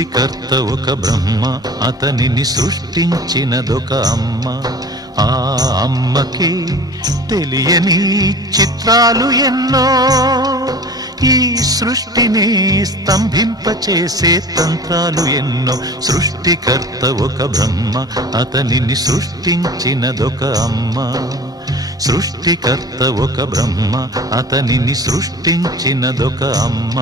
సృష్టికర్త ఒక బ్రహ్మ, అతనిని సృష్టించినదొక అమ్మ. ఆ అమ్మకి తెలియని చిత్రాలు ఎన్నో, ఈ సృష్టిని స్తంభింపచేసే తంత్రాలు ఎన్నో. సృష్టికర్త ఒక బ్రహ్మ, అతనిని సృష్టించినదొక అమ్మ. సృష్టికర్త ఒక బ్రహ్మ, అతనిని సృష్టించినదొక అమ్మ.